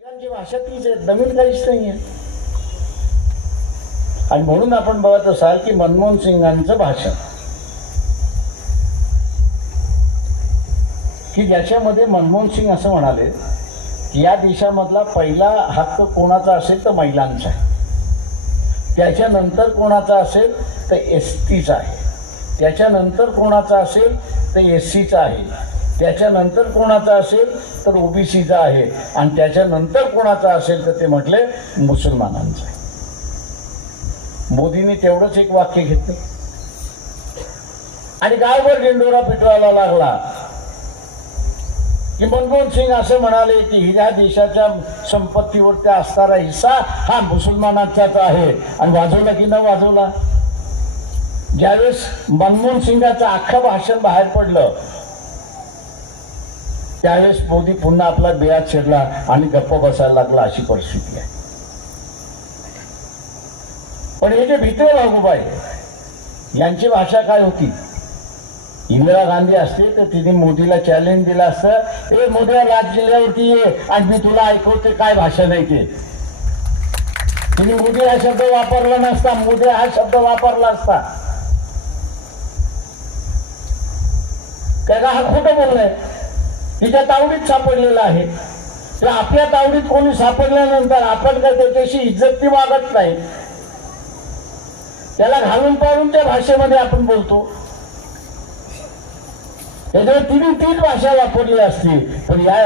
तिघांची भाषा तीच आहे नवीन काहीच नाही आहे आणि म्हणून आपण बघत असाल की मनमोहन सिंगांचं भाषण. की ज्याच्यामध्ये मनमोहन सिंग असं म्हणाले की या देशामधला पहिला हक्क कोणाचा असेल तर महिलांचा आहे. त्याच्यानंतर कोणाचा असेल तर एस टीचा आहे. त्याच्यानंतर कोणाचा असेल तर एस सीचा आहे. त्याच्यानंतर कोणाचा असेल तर ओबीसीचा आहे. आणि त्याच्यानंतर कोणाचा असेल तर ते म्हटले मुसलमानांचं आहे. मोदींनी तेवढंच एक वाक्य घेतलं. आणि गावभर डिंडोरा पेटवायला लागला. की मनमोहन सिंग असं म्हणाले की ह्या देशाच्या संपत्तीवरती असणारा हिस्सा हा मुसलमानांचाच आहे. आणि वाजवला की न वाजवला? ज्यावेळेस मनमोहन सिंगाचं अख्खं भाषण बाहेर पडलं त्यावेळेस मोदी पुन्हा आपला बिळात शिरला आणि गप्प बसायला लागला अशी परिस्थिती आहे. पण हे जे भित्रे भागोबाई यांची भाषा काय होती? इंदिरा गांधी असते तर तिने मोदीला चॅलेंज दिलं असतं ए मोदीला राज जिल्ह्यावरती ये आणि मी तुला ऐकवते काय भाषा नाही ते. तिने मोदी हा शब्द वापरला नसता मोदी हा शब्द वापरला असता. त्याला हा खोटं बोललाय तिच्या तावडीत सापडलेला आहे. तर आपल्या तावडीत कोणी सापडल्यानंतर आपण काय त्याच्याशी इज्जत ती वागत नाही. त्याला घालून पाडूनच्या भाषेमध्ये आपण बोलतो. त्याच्यावर तिने तीन भाषा वापरली असती पण या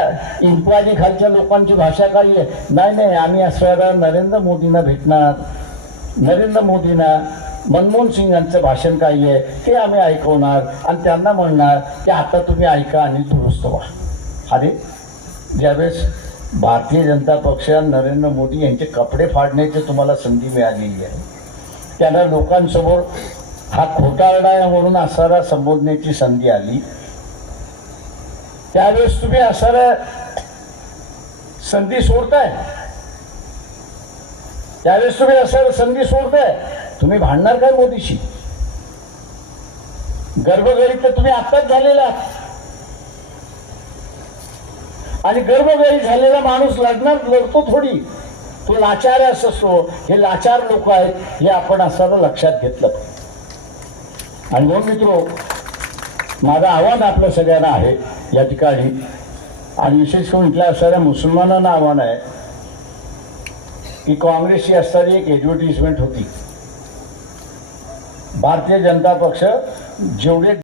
इंक्वायरी खालच्या लोकांची भाषा काय आहे? नाही नाही. आम्ही असणारा नरेंद्र मोदींना भेटणार. नरेंद्र मोदींना मनमोहन सिंग यांचं भाषण काय आहे ते आम्ही ऐकवणार आणि त्यांना म्हणणार की आता तुम्ही ऐका आणि दुरुस्त व्हा. आणि ज्यावेळेस भारतीय जनता पक्ष नरेंद्र मोदी यांचे कपडे फाडण्याची तुम्हाला संधी मिळालेली आहे. त्यांना लोकांसमोर हा खोटारडा आहे म्हणून असारा संबोधण्याची संधी आली. त्यावेळेस तुम्ही असारा संधी सोडताय. त्यावेळेस तुम्ही असं संधी सोडताय. तुम्ही भांडणार काय मोदीशी? गर्भगरीत तर तुम्ही आत्ताच झालेला आहात. आणि गर्भगळी झालेला माणूस लढणार लढतो थोडी. तो लाचार असतो हे लाचार लोक आहेत हे आपण असताना लक्षात घेतलं आणि दोन मित्रो माझं आव्हान आपल्या सगळ्यांना आहे या ठिकाणी. आणि विशेष करून इथल्या असणाऱ्या मुसलमानांना आव्हान आहे की काँग्रेसची असणारी एक ॲडव्हर्टिजमेंट होती. भारतीय जनता पक्ष जेवढे